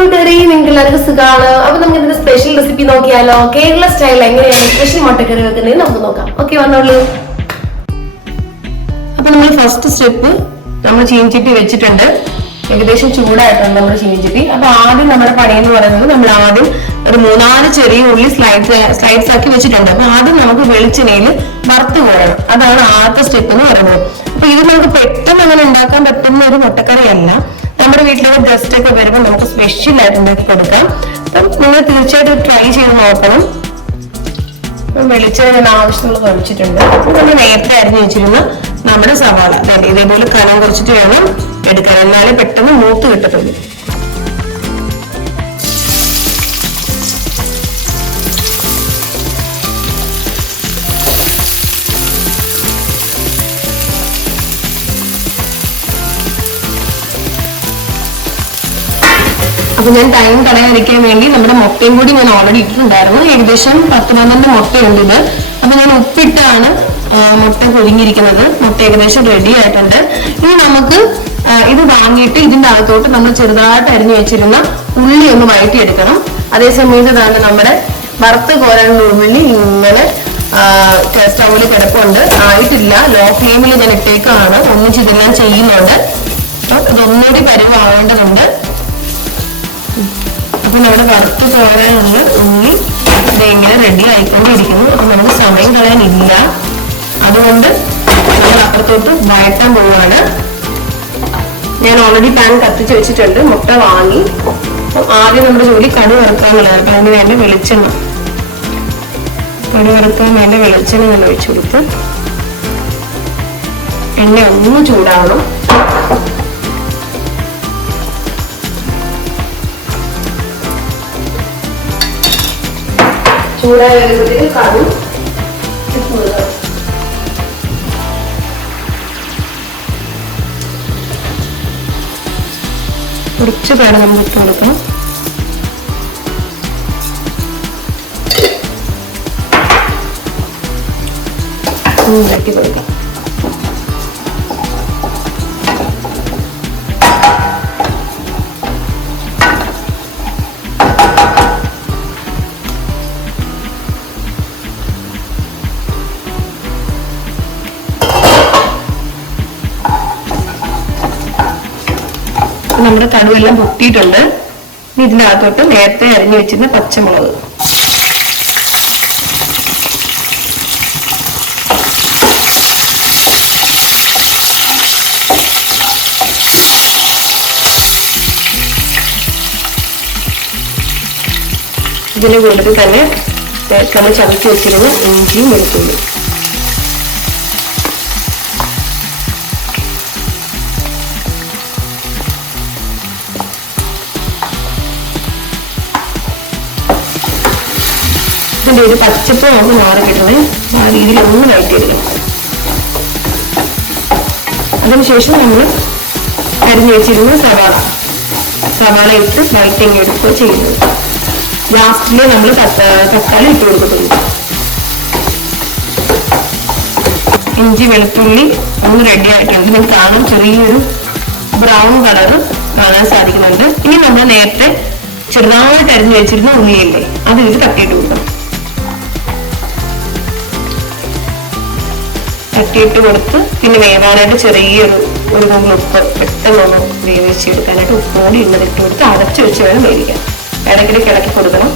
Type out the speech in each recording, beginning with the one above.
കൂട്ടുകാരെ, നിങ്ങൾക്ക് എല്ലാവർക്കും സുഖമാണ്. അപ്പൊ നമുക്ക് ഇതിന്റെ സ്പെഷ്യൽ റെസിപ്പി നോക്കിയാലോ? കേരള സ്റ്റൈൽ എങ്ങനെയാണ് സ്പെഷ്യൽ മുട്ടക്കറി വെക്കുന്നത് നമുക്ക് നോക്കാം. ഓക്കെ, വന്നോളൂ. അപ്പൊ നമ്മൾ ഫസ്റ്റ് സ്റ്റെപ്പ് നമ്മൾ ചീനിച്ചട്ടി വെച്ചിട്ടുണ്ട്. ഏകദേശം ചൂടായിട്ടുണ്ട് നമ്മുടെ ചീനിച്ചട്ടി. അപ്പൊ ആദ്യം നമ്മുടെ പണി എന്ന് പറയുന്നത്, നമ്മൾ ആദ്യം ഒരു 3-4 ചെറിയ ഉള്ളി സ്ലൈഡ്സ് ആക്കി വെച്ചിട്ടുണ്ട്. അപ്പൊ ആദ്യം നമുക്ക് വെളിച്ചെണ്ണയിൽ വറുത്ത് കോരണം. അതാണ് ആദ്യത്തെ സ്റ്റെപ്പ് എന്ന് പറയുന്നത്. അപ്പൊ ഇത് നമുക്ക് പെട്ടെന്ന് അങ്ങനെ ഉണ്ടാക്കാൻ പറ്റുന്ന ഒരു മുട്ടക്കറിയല്ല. നമ്മുടെ വീട്ടിലൊക്കെ ഗസ്റ്റ് ഒക്കെ വരുമ്പോൾ നമുക്ക് സ്പെഷ്യൽ ആയിട്ട് ഉണ്ടാക്കി കൊടുക്കാം. അപ്പം നിങ്ങൾ തീർച്ചയായിട്ടും ട്രൈ ചെയ്ത് നോക്കണം. വെളിച്ചെണ്ണ ആവശ്യമുള്ളത് ഒഴിച്ചിട്ടുണ്ട്. നമ്മൾ നേരത്തെ അരിഞ്ഞു വെച്ചിരുന്ന നമ്മുടെ സവാള ഇതേപോലെ കനം കുറച്ചിട്ട് വേണം എടുക്കാൻ, എന്നാലേ പെട്ടെന്ന് മൂത്ത് കിട്ടത്തുള്ളൂ. അപ്പൊ ഞാൻ ടൈം കളയാതിരിക്കാൻ വേണ്ടി നമ്മുടെ മുട്ടയും കൂടി ഞാൻ ഓൾറെഡി ഇട്ടിട്ടുണ്ടായിരുന്നു. ഏകദേശം 10-12 മുട്ടയുണ്ട് ഇത്. അപ്പൊ ഞാൻ ഉപ്പിട്ടാണ് മുട്ട പൊരിഞ്ഞിരിക്കുന്നത്. മുട്ട ഏകദേശം റെഡി ആയിട്ടുണ്ട്. ഇനി നമുക്ക് ഇത് വാങ്ങിയിട്ട് ഇതിന്റെ അകത്തോട്ട് നമ്മൾ ചെറുതായിട്ട് അരിഞ്ഞു വെച്ചിരുന്ന ഉള്ളി ഒന്ന് വഴറ്റിയെടുക്കണം. അതേസമയം ഇതാണ് നമ്മുടെ വറുത്ത് കോരാനുള്ള ഉള്ളി ഇങ്ങനെ സ്റ്റൗവിൽ കിടപ്പുണ്ട്. ആയിട്ടില്ല, ലോ ഫ്ലെയിമിൽ ഞാൻ ഇട്ടേക്കാണ്. ഒന്നിച്ചിതെല്ലാം ചെയ്യുന്നുണ്ട്. ഇതൊന്നുകൂടി പരുവാവേണ്ടതുണ്ട്. അപ്പൊ നമ്മുടെ വറുത്ത് കോരാനുള്ള ഉള്ളി ഇതെങ്ങനെ റെഡി ആയിക്കൊണ്ടിരിക്കുന്നു. അപ്പൊ നമുക്ക് സമയം കളയാനില്ല, അതുകൊണ്ട് നമ്മൾ അപ്പുറത്തോട്ട് വഴറ്റാൻ പോവുകയാണ്. ഞാൻ ഓൾറെഡി പാൻ കത്തിച്ച് വെച്ചിട്ടുണ്ട്. മുട്ട വാങ്ങി. അപ്പം ആദ്യം നമ്മുടെ ജോലി കടു വറുക്കാന്നുള്ളത്. അപ്പൊ അതിന് വേണ്ട വെളിച്ചെണ്ണ, കടു വറുക്കാൻ വേണ്ട വെളിച്ചെണ്ണ ഞാൻ ഒഴിച്ചു കൊടുത്ത് എണ്ണ ഒന്ന് ചൂടാവണം. ചൂടായ വരുമ്പോഴത്തേക്ക് കടു കുറച്ച് പേട നമുക്ക് ഇട്ട് കൊടുക്കണം. ഇതാക്കി കൊടുക്കാം. നമ്മുടെ കടുവെല്ലാം പൊട്ടിയിട്ടുണ്ട്. ഇതിനകത്തോട്ട് നേരത്തെ അരിഞ്ഞു വെച്ചിരുന്ന പച്ചമുളക്, ഇതിന്റെ കൂട്ടത്തിൽ തന്നെ നമ്മൾ ചതച്ച് വെച്ചിരുന്ന ഇഞ്ചിയും വെളുത്തുള്ളി, ഇതിന്റെ ഒരു പച്ചപ്പ് നമുക്ക് മാറി കിട്ടണേ. ആ രീതിയിൽ ഒന്ന് വഴറ്റിയെടുക്കണം. അതിനുശേഷം നമ്മൾ അരിഞ്ഞു വെച്ചിരുന്ന സവാള ഇട്ട് വഴറ്റിങ് എടുക്കുക ചെയ്യുന്നത്. ലാസ്റ്റില് നമ്മൾ തക്കാളി ഇട്ട് കൊടുക്കത്തുള്ളൂ. ഇഞ്ചി വെളുത്തുള്ളി ഒന്ന് റെഡി ആയിട്ടുണ്ട്. നിങ്ങൾക്ക് കാണാൻ ചെറിയൊരു ബ്രൗൺ കളർ കാണാൻ സാധിക്കുന്നുണ്ട്. ഇനി നമ്മൾ നേരത്തെ ചെറുതായിട്ട് അരിഞ്ഞു വെച്ചിരുന്ന ഉള്ളിയല്ലേ, അത് ഇത് തട്ടിയിട്ട് കൊടുക്കണം. തട്ടിയിട്ട് കൊടുത്ത് പിന്നെ വേവാനായിട്ട് ചെറിയൊരു നുള്ള് ഉപ്പ് പെട്ടെന്നൊന്ന് വേവിച്ചെടുക്കാനായിട്ട് ഉപ്പ് കൂടി ഇട്ട് കൊടുത്ത് അടച്ചു വെച്ച് വേണം വേവിക്കാൻ. ഇടയ്ക്കിടയ്ക്ക് ഇളക്കി കൊടുക്കണം.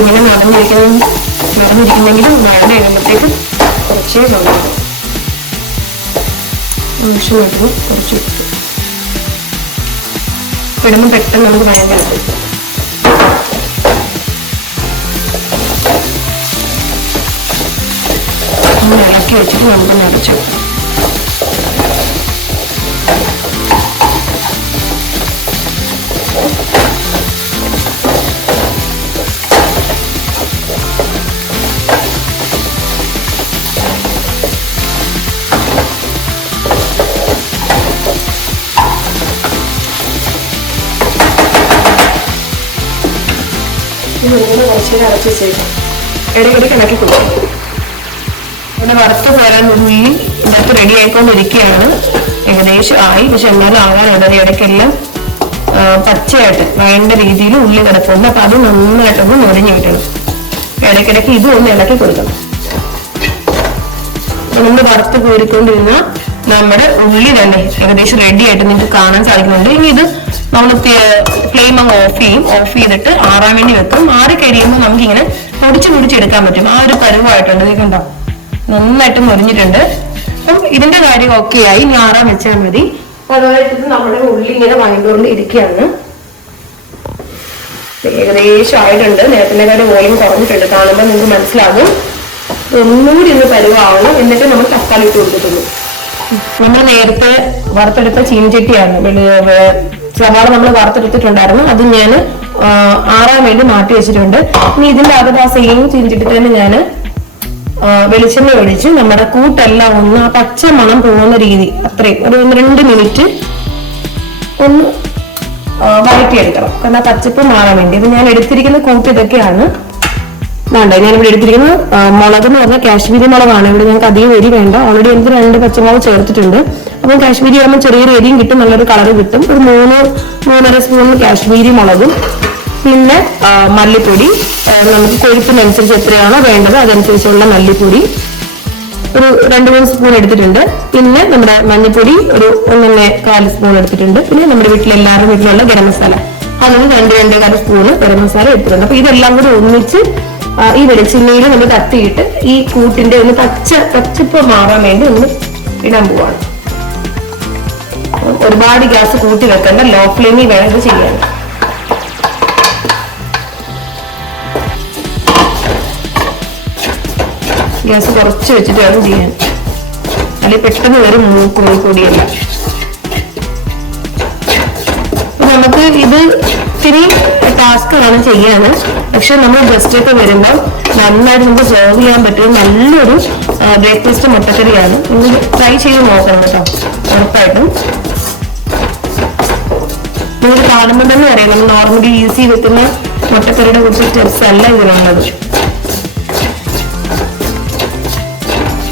ഇങ്ങനെ നടന്നിരിക്കുന്നെങ്കിലും മഴ കഴിയുമ്പോഴത്തേക്ക് കുറച്ചേ തോന്നുന്നു. ആവശ്യമായിട്ട് കുറച്ച് ഇടുമ്പോൾ പെട്ടെന്ന് നമുക്ക് ഭയങ്കര ഒന്ന് ഇളക്കി വെച്ചിട്ട് നമുക്ക് നിറച്ചു. ഇത് ഒന്നുകൂടെ കുറച്ച് നേരം അടച്ച് വെച്ചേക്കാം. ഇടയ്ക്കിടയ്ക്ക് ഇളക്കി കൊടുക്കും. പിന്നെ വറുത്ത് പോരാൻ ഉള്ളി ഇതിനകത്ത് റെഡി ആയിക്കൊണ്ടിരിക്കുകയാണ്. ഏകദേശം ആയി, പക്ഷെ എന്നാലും ആകാനുണ്ട്. ഇടയ്ക്കെല്ലാം പച്ചയായിട്ട് വേണ്ട രീതിയിൽ ഉള്ളി കിടക്കുന്നുണ്ട്. അപ്പൊ അത് നന്നായിട്ടൊന്ന് മുരിഞ്ഞു കിട്ടണം. ഇടയ്ക്കിടയ്ക്ക് ഇതും ഒന്ന് ഇളക്കി കൊടുക്കണം. നമ്മൾ വറുത്ത് കോരിക്കൊണ്ടിരുന്ന നമ്മുടെ ഉള്ളി തന്നെ ഏകദേശം റെഡി ആയിട്ട് നിങ്ങൾക്ക് കാണാൻ സാധിക്കുന്നുണ്ട്. ഇനി ഇത് നമ്മൾ ഫ്ലെയിം അങ്ങ് ഓഫ് ചെയ്യും. ഓഫ് ചെയ്തിട്ട് ആറാൻ വേണ്ടി വെക്കും. ആറി കഴിയുമ്പോൾ നമുക്കിങ്ങനെ പൊടിച്ചെടുക്കാൻ പറ്റും. ആ ഒരു പരുവായിട്ടുണ്ട്. ഇതുണ്ടോ, നന്നായിട്ട് മുരിഞ്ഞിട്ടുണ്ട്. അപ്പം ഇതിന്റെ കാര്യം ഓക്കെ ആയി. ഇനി ആറാൻ വെച്ചാൽ മതി. അതുമായിട്ട് നമ്മുടെ ഉള്ളി ഇങ്ങനെ വഴണ്ടുകൊണ്ട് ഇരിക്കുകയാണ്. ഏകദേശം ആയിട്ടുണ്ട്. നേരത്തെ വോളിയം കുറഞ്ഞിട്ടുണ്ട്. കാണുമ്പോൾ നിങ്ങൾക്ക് മനസ്സിലാകും. ഒന്നുകൂടി ഒന്ന് പരുവാവണം. എന്നിട്ട് നമ്മൾ തക്കാളി ഇട്ട് കൊടുത്തിട്ടുള്ളൂ. നമ്മൾ നേരത്തെ വറുത്തെടുത്ത ചീനച്ചട്ടിയാണ്. സവാള നമ്മൾ വറുത്തെടുത്തിട്ടുണ്ടായിരുന്നു. അത് ഞാൻ ആറാൻ വേണ്ടി മാറ്റി വെച്ചിട്ടുണ്ട്. ഇനി ഇതിന്റെ അകത്ത് ആ സെയിം ചീനച്ചട്ടി തന്നെ ഞാൻ വെളിച്ചെണ്ണ ഒഴിച്ച് നമ്മുടെ കൂട്ടെല്ലാം ഒന്ന് ആ പച്ച മണം പോകുന്ന രീതി അത്രയും ഒരു 1-2 മിനിറ്റ് ഒന്ന് വഴറ്റിയെടുക്കണം. കാരണം പച്ചപ്പ് മാറാൻ വേണ്ടി. ഇത് ഞാൻ എടുത്തിരിക്കുന്ന കൂട്ട് ഇതൊക്കെയാണ്. വേണ്ട, ഞാനിവിടെ എടുത്തിരിക്കുന്നത് മുളക് എന്ന് പറഞ്ഞാൽ കാശ്മീരി മുളകാണ്. ഇവിടെ ഞങ്ങൾക്ക് അധികം എരി വേണ്ട. ഓൾറെഡി എനിക്ക് 2 പച്ചമുളക് ചേർത്തിട്ടുണ്ട്. അപ്പം കാശ്മീരി ആകുമ്പോൾ ചെറിയൊരു എരിയും കിട്ടും, നല്ലൊരു കളറ് കിട്ടും. ഒരു 3-3.5 സ്പൂൺ കാശ്മീരി മുളകും, പിന്നെ മല്ലിപ്പൊടി നമുക്ക് കൊഴുപ്പിനനുസരിച്ച് എത്രയാണോ വേണ്ടത് അതനുസരിച്ചുള്ള മല്ലിപ്പൊടി ഒരു 2-3 സ്പൂൺ എടുത്തിട്ടുണ്ട്. പിന്നെ നമ്മുടെ മഞ്ഞൾപ്പൊടി ഒരു 1-1/4 സ്പൂൺ എടുത്തിട്ടുണ്ട്. പിന്നെ നമ്മുടെ എല്ലാവരുടെ വീട്ടിലുള്ള ഗരം മസാല അതിന് 2-2.25 സ്പൂണ് ഗരം മസാല എടുത്തിട്ടുണ്ട്. അപ്പൊ ഇതെല്ലാം കൂടി ഒന്നിച്ച് ഈ വെളിച്ചെണ്ണയിൽ നമ്മൾ തട്ടിയിട്ട് ഈ കൂട്ടിന്റെ ഒന്ന് പച്ചപ്പ് മാറാൻ വേണ്ടി ഒന്ന് ഇടാൻ പോവാണ്. ഒരുപാട് ഗ്യാസ് കൂട്ടി വെക്കണ്ട, ലോ ഫ്ലെയിമിൽ വേണം ഇത് ചെയ്യാൻ. ഗ്യാസ് കുറച്ച് വെച്ചിട്ട് വേണം ചെയ്യാൻ, അല്ലെങ്കിൽ പെട്ടെന്ന് വരും മൂക്കൊടിയല്ല. നമുക്ക് ഇത് ഇത്തിരി ടാസ്ക് ആണ് ചെയ്യാന്. പക്ഷെ നമ്മൾ ഗസ്റ്റ് ഒക്കെ വരുമ്പോൾ നന്നായിട്ട് നമുക്ക് സെർവ് ചെയ്യാൻ പറ്റും. നല്ലൊരു ബ്രേക്ക്ഫാസ്റ്റ് മുട്ടക്കറിയാണ്. നിങ്ങൾ ട്രൈ ചെയ്ത് നോക്കണം കേട്ടോ, ഉറപ്പായിട്ടും. നിങ്ങൾക്ക് കാണുമ്പോൾ തന്നെ അറിയാം നമ്മൾ നോർമലി ഈസി വെക്കുന്ന മുട്ടക്കറിയുടെ കുറച്ച് സ്റ്റെപ്സ് അല്ല ഇതിനുള്ളത്.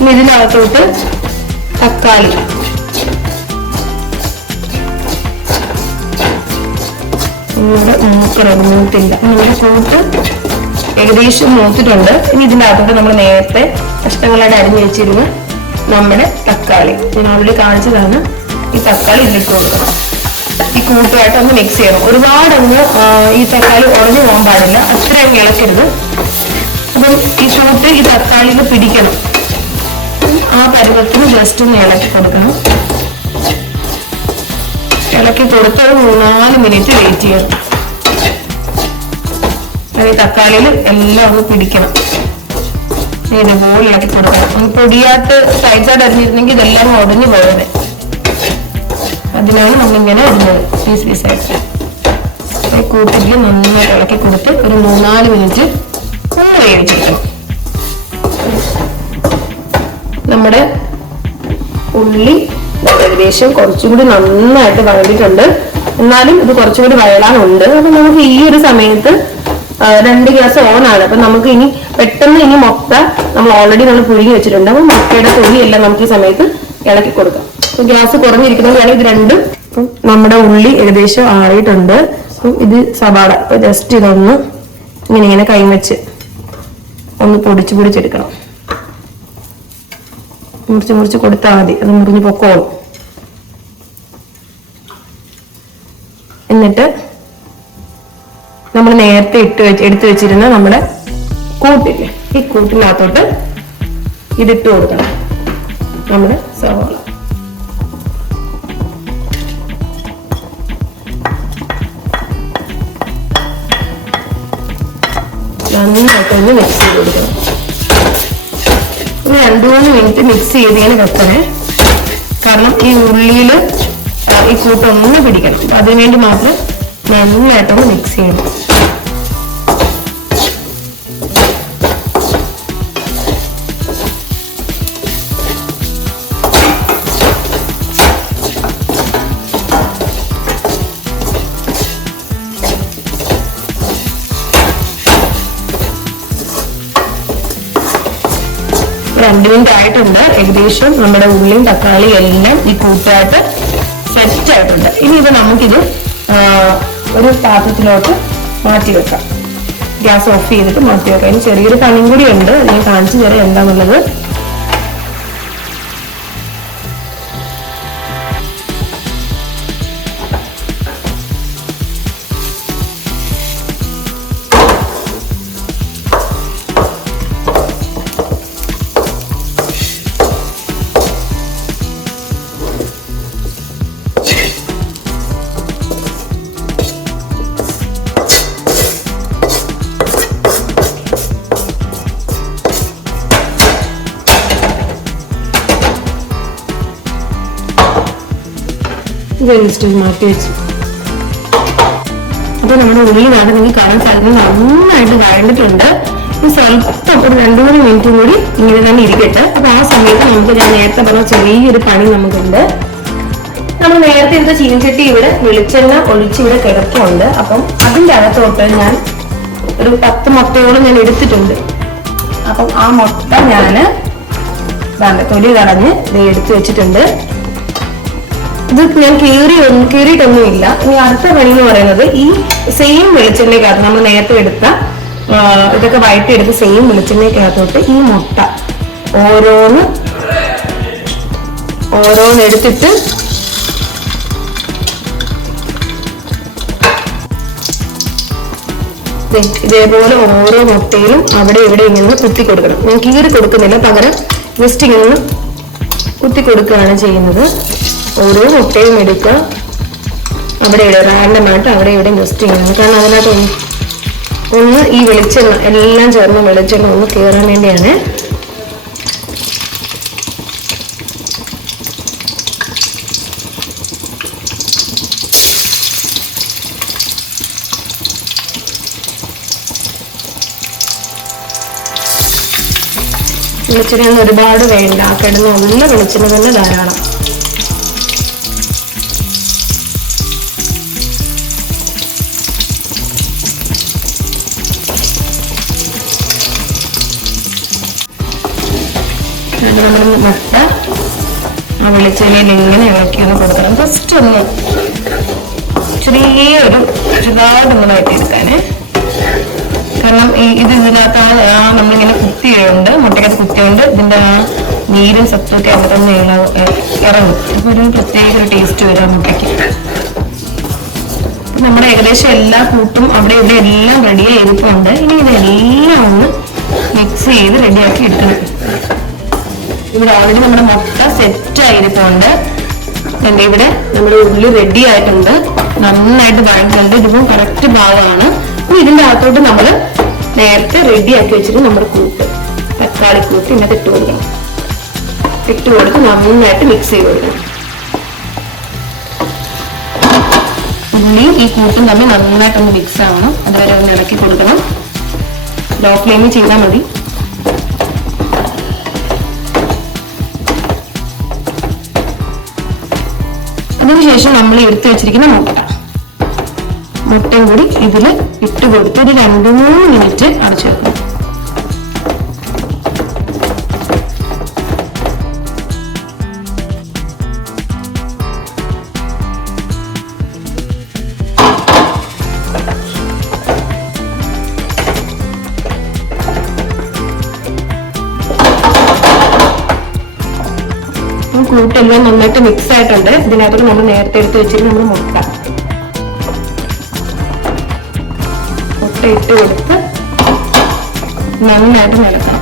ഇനി ഇതിനകത്തോട്ട് തക്കാളി മൂത്തില്ല, നമ്മുടെ കൂട്ട് ഏകദേശം മൂത്തിട്ടുണ്ട്. ഇനി ഇതിൻ്റെ അകത്തോട്ട് നമ്മൾ നേരത്തെ കഷ്ണങ്ങളായിട്ട് അരിഞ്ഞു വെച്ചിരുന്ന നമ്മുടെ തക്കാളി ഞാൻ ഓൾറെഡി കാണിച്ചതാണ്. ഈ തക്കാളി ഇതിലിട്ട് കൊടുക്കണം. ഈ കൂട്ടുമായിട്ട് ഒന്ന് മിക്സ് ചെയ്യണം. ഒരുപാടൊന്ന് ഈ തക്കാളി ഉടഞ്ഞു പോകാൻ പാടില്ല, അത്രയും ഇളക്കരുത്. അപ്പം ഈ കൂട്ട് ഈ തക്കാളിയിൽ പിടിക്കണം. ആ പരുവത്തിന് ജസ്റ്റ് ഒന്ന് ഇളക്കി കൊടുക്കണം. ഇളക്കി കൊടുത്ത് ഒരു 3-4 മിനിറ്റ് വെയിറ്റ് ചെയ്യണം. അത് തക്കാളിയിൽ എല്ലാം ഒന്ന് പിടിക്കണം. ഇതുപോലെ ഇളക്കി കൊടുക്കണം. ഒന്ന് പൊടിയായിട്ട് സൈഡായിട്ട് അരിഞ്ഞിരുന്നെങ്കിൽ ഇതെല്ലാം ഉടഞ്ഞു പോയത്. അതിനാണ് നമ്മളിങ്ങനെ ഇടുന്നത് പീസായിട്ട്. കൂട്ടിൽ നന്നായിട്ട് ഇളക്കി കൊടുത്ത് ഒരു 3-4 മിനിറ്റ് ഒന്ന് വേവിച്ചെടുക്കണം. നമ്മുടെ ഉള്ളി ഏകദേശം കുറച്ചും കൂടി നന്നായിട്ട് വഴണ്ടിട്ടുണ്ട്. എന്നാലും ഇത് കുറച്ചും കൂടി വഴലാനുണ്ട്. അപ്പൊ നമുക്ക് ഈ ഒരു സമയത്ത് 2 ഗ്യാസ് ഓൺ ആണ്. അപ്പൊ നമുക്ക് ഇനി പെട്ടെന്ന് ഇനി മുട്ട നമ്മൾ ഓൾറെഡി നമ്മൾ പുഴുങ്ങി വെച്ചിട്ടുണ്ട്. അപ്പൊ മുട്ടയുടെ തൊലിയെല്ലാം നമുക്ക് ഈ സമയത്ത് ഇളക്കി കൊടുക്കാം. അപ്പൊ ഗ്യാസ് കുറഞ്ഞിരിക്കുന്നതാണ് ഇത് രണ്ടും. നമ്മുടെ ഉള്ളി ഏകദേശം ആറിയിട്ടുണ്ട്. ഇത് സവാള. അപ്പൊ ജസ്റ്റ് ഇതൊന്ന് ഇങ്ങനെ കൈവച്ച് ഒന്ന് പൊടിച്ചെടുക്കണം. മുറിച്ച് കൊടുത്താൽ മതി, അത് മുറിഞ്ഞ് പൊക്കോളും. എന്നിട്ട് നമ്മൾ നേരത്തെ എടുത്തു വെച്ചിരുന്ന നമ്മുടെ കൂട്ടില്ലേ, ഈ കൂട്ടിനകത്തോട്ട് ഇതിട്ട് കൊടുക്കണം നമ്മുടെ സവാള. നന്നായിട്ടൊന്ന് മിക്സ് ചെയ്ത് കൊടുക്കണം. 2-3 മിനിറ്റ് മിക്സ് ചെയ്ത് ഇങ്ങനെ വെക്കണേ. കാരണം ഈ ഉള്ളിയിൽ ഈ കൂട്ടൊന്ന് പിടിക്കണം. അപ്പൊ അതിനുവേണ്ടി മാത്രം നന്നായിട്ടൊന്ന് മിക്സ് ചെയ്യണം. 2 മിനിറ്റ് ആയിട്ടുണ്ട്. ഏകദേശം നമ്മുടെ ഉള്ളിയും തക്കാളിയും എല്ലാം ഈ കൂട്ടായിട്ട് സെറ്റ് ആയിട്ടുണ്ട്. ഇനി ഇത് നമുക്കിത് ഒരു പാത്രത്തിലോട്ട് മാറ്റി വെക്കാം. ഗ്യാസ് ഓഫ് ചെയ്തിട്ട് മാറ്റി വെക്കാം. ഇനി ചെറിയൊരു പണിയും കൂടി ഉണ്ട്, ഞാൻ കാണിച്ചു തരാം എന്താണെന്നുള്ളത്. മാറ്റി വെച്ചു. അപ്പൊ നമ്മുടെ ഉള്ളിലാണ് നിങ്ങൾക്ക് കാണാൻ സാധിക്കുന്നത് നന്നായിട്ട് വഴണ്ടിട്ടുണ്ട്. സ്വല്പം ഒരു 2-3 മിനിറ്റും കൂടി ഇങ്ങനെ തന്നെ ഇരിക്കട്ടെ. അപ്പൊ ആ സമയത്ത് നമുക്ക് ഞാൻ നേരത്തെ പറഞ്ഞ ചെറിയൊരു പണി നമുക്കുണ്ട്. നമ്മൾ നേരത്തെ എടുത്ത ചീനച്ചട്ടി ഇവിടെ വെളിച്ചെണ്ണ ഒഴിച്ച് ഇവിടെ കിടപ്പുണ്ട്. അപ്പം അതിന്റെ അകത്തോട്ട് ഞാൻ ഒരു 10 മുട്ടയോളം ഞാൻ എടുത്തിട്ടുണ്ട്. അപ്പം ആ മുട്ട ഞാന് തൊലി കളഞ്ഞ് എടുത്തു വെച്ചിട്ടുണ്ട്. ഇത് ഞാൻ കീറിയിട്ടൊന്നുമില്ല. ഇനി അടുത്ത പണി എന്ന് പറയുന്നത് ഈ സെയിം വെളിച്ചെണ്ണയ്ക്കകത്ത് നമ്മൾ നേരത്തെ എടുത്ത ഇതൊക്കെ വഴറ്റിയെടുത്ത് സെയിം വെളിച്ചെണ്ണയ്ക്കകത്തോട്ട് ഈ മുട്ട ഓരോന്നെടുത്തിട്ട് ഇതേപോലെ ഓരോ മുട്ടയിലും അവിടെ ഇവിടെ ഇങ്ങനെ കുത്തി കൊടുക്കണം. ഞാൻ കീറി കൊടുക്കുന്നില്ല, പകരം ജസ്റ്റ് ഇങ്ങനെ കുത്തി കൊടുക്കുകയാണ് ചെയ്യുന്നത്. ഓരോ മുട്ടയും എടുക്കുക, അവിടെ ഇവിടെ റാൻഡമായിട്ട് അവിടെ ഇവിടെ ജസ്റ്റ് ഇങ്ങനെ. കാരണം അതിനകത്ത് ഒന്ന് ഈ വെളിച്ചെണ്ണ എല്ലാം ചേർന്ന് വെളിച്ചെണ്ണ ഒന്ന് കയറാൻ വേണ്ടിയാണ്. വെളിച്ചെണ്ണ ഒരുപാട് വേണ്ട, കിടന്ന് ഉള്ള വെളിച്ചെണ്ണ തന്നെ ധാരാളം. നമ്മൾ മുട്ട ആ വെളിച്ചെണ്ണയിൽ ഇങ്ങനെ ഇളക്കിയൊന്ന് കൊടുക്കണം. ഫസ്റ്റ് ഒന്ന് ചെറുതായിട്ടൊന്ന് വഴറ്റിയെടുക്കാന്. കാരണം ഇതിനകത്ത് നമ്മളിങ്ങനെ കുത്തിയുണ്ട്, മുട്ടക്കകത്ത് കുത്തിയുണ്ട്, ഇതിന്റെ ആ നീരും സത്തൊക്കെ അവിടെ തന്നെ ഇറങ്ങും. അപ്പൊ ഒരു പ്രത്യേക ഒരു ടേസ്റ്റ് വരും ആ മുട്ടയ്ക്ക്. നമ്മുടെ ഏകദേശം എല്ലാ കൂട്ടും അവിടെ ഇവിടെ എല്ലാം റെഡിയായി ഇരിപ്പുണ്ട്. ഇനി ഇതെല്ലാം ഒന്ന് മിക്സ് ചെയ്ത് റെഡിയാക്കി എടുക്കണം. ഇവിടെ ഓൾറെഡി നമ്മുടെ മുട്ട സെറ്റ് ആയിരിപ്പുണ്ട്. എന്റെ ഇവിടെ നമ്മുടെ ഉള്ളി റെഡി ആയിട്ടുണ്ട്, നന്നായിട്ട് വഴങ്ങുന്നുണ്ട്. ഇതിപ്പം കറക്റ്റ് ഭാഗമാണ്. അപ്പൊ ഇതിന്റെ അകത്തോട്ട് നമ്മൾ നേരത്തെ റെഡിയാക്കി വെച്ചിട്ട് നമ്മുടെ കൂട്ട് തക്കാളി കൂട്ട് ഇന്നത്തെ ഇട്ട് കൊടുക്കണം. ഇട്ട് കൊടുത്ത് നന്നായിട്ട് മിക്സ് ചെയ്ത് കൊടുക്കണം. ഉള്ളിയും ഈ കൂട്ടും തമ്മിൽ നന്നായിട്ടൊന്ന് മിക്സ് ആവണം. അതുവരെ ഒന്ന് ഇളക്കി കൊടുക്കണം. ലോ ഫ്ലെയിമിൽ ചെയ്താൽ മതി. അതിനുശേഷം നമ്മൾ എടുത്തു വെച്ചിരിക്കുന്ന മുട്ടയും കൂടി ഇതിൽ ഇട്ട് കൊടുത്ത് ഒരു 2-3 മിനിറ്റ് അടച്ചു വെക്കണം. കൂട്ടെല്ലാം നന്നായിട്ട് മിക്സ് ആയിട്ടുണ്ട്. ഇതിനകത്ത് നമ്മൾ നേരത്തെ എടുത്ത് വെച്ചിട്ട് നമ്മൾ മുട്ട ഇട്ട് കൊടുത്ത് നന്നായിട്ട് നിലക്കണം.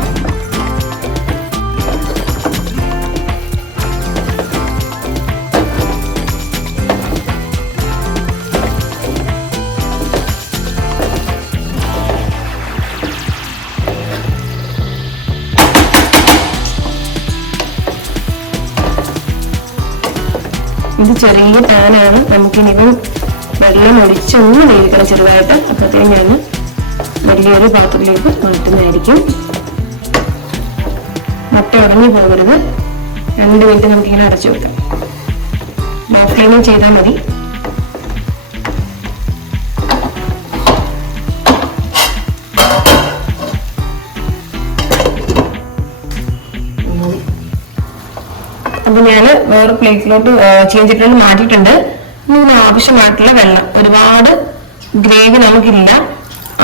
ഇത് ചെറിയ പാനാണ്. നമുക്കിനിപ്പം വെള്ളം ഒഴിച്ചൊന്ന് വേവിക്കണം ചെറുതായിട്ട്. അപ്പോഴത്തേക്കും ഞാൻ വലിയൊരു പാത്രത്തിലേക്ക് മാറ്റുന്നതായിരിക്കും. മുട്ട ഉടഞ്ഞു പോകരുത്. 2 മിനിറ്റ് നമുക്കിങ്ങനെ അടച്ചു വെക്കാം. ലോ ഫ്ലെയിമിൽ ചെയ്താൽ മതി. വേറെ പ്ലേറ്റിലോട്ട് ചീഞ്ചട്ടിലോട്ട് മാറ്റിയിട്ടുണ്ട്. ഇതിന് ആവശ്യമായിട്ടുള്ള വെള്ളം, ഒരുപാട് ഗ്രേവി നമുക്കില്ല,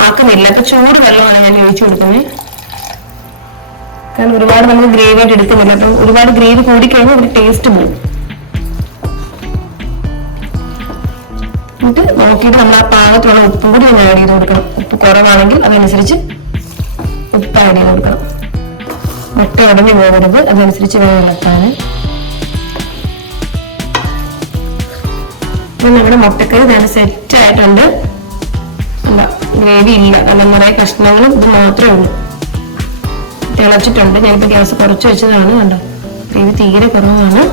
ആക്കുന്നില്ല. അപ്പൊ ചൂട് വെള്ളമാണ് ഞാൻ ഒഴിച്ചു കൊടുക്കുന്നത്. കാരണം ഒരുപാട് നമുക്ക് ഗ്രേവി ആയിട്ട് എടുക്കുന്നില്ല. അപ്പം ഒരുപാട് ഗ്രേവി കൂടിക്കഴിഞ്ഞാൽ ഒരു ടേസ്റ്റ് പോകും. എന്നിട്ട് നോക്കിയിട്ട് നമ്മൾ ആ പാകത്തിലുള്ള ഉപ്പും കൂടി ഒന്ന് ആഡ് ചെയ്ത് കൊടുക്കണം. ഉപ്പ് കുറവാണെങ്കിൽ അതനുസരിച്ച് ഉപ്പ് ആഡ് ചെയ്ത് കൊടുക്കണം. മുട്ട ഉടഞ്ഞു പോകരുത്, അതനുസരിച്ച് വേണം ഇളക്കാൻ. നമ്മുടെ മുട്ടക്കറി തന്നെ സെറ്റ് ആയിട്ടുണ്ട്. ഗ്രേവി ഇല്ല, നല്ല നിറയെ കഷ്ണങ്ങളും ഇത് മാത്രമേ ഉള്ളൂ. തിളച്ചിട്ടുണ്ട്. ഞാനിപ്പോ ഗ്യാസ് കുറച്ച് വെച്ചതാണ്. കണ്ടോ, ഗ്രേവി തീരെ കുറവാണ്.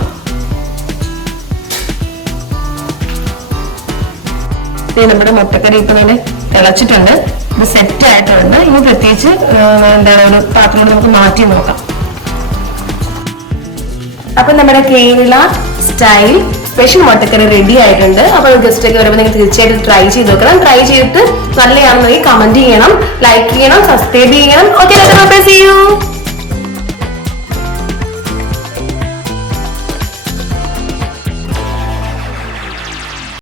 നമ്മുടെ മുട്ടക്കറി ഇപ്പൊ തന്നെ തിളച്ചിട്ടുണ്ട്. ഇത് സെറ്റ് ആയിട്ടുണ്ട്. ഇനി പ്രത്യേകിച്ച് എന്താണ് ഒരു പാത്രം നമുക്ക് മാറ്റി നോക്കാം. അപ്പൊ നമ്മുടെ കേരള സ്റ്റൈൽ സ്പെഷ്യൽ മുട്ടക്കറി റെഡി ആയിട്ടുണ്ട്. അപ്പോൾ ഗസ്റ്റ് ഒക്കെ വരുമ്പോൾ നിങ്ങൾ തീർച്ചയായിട്ടും ട്രൈ ചെയ്ത് നോക്കണം. ട്രൈ ചെയ്തിട്ട് നല്ലതാണെന്നുണ്ടെങ്കിൽ കമന്റ് ചെയ്യണം, ലൈക്ക് ചെയ്യണം, സബ്സ്ക്രൈബ് ചെയ്യണം. Okay, see you.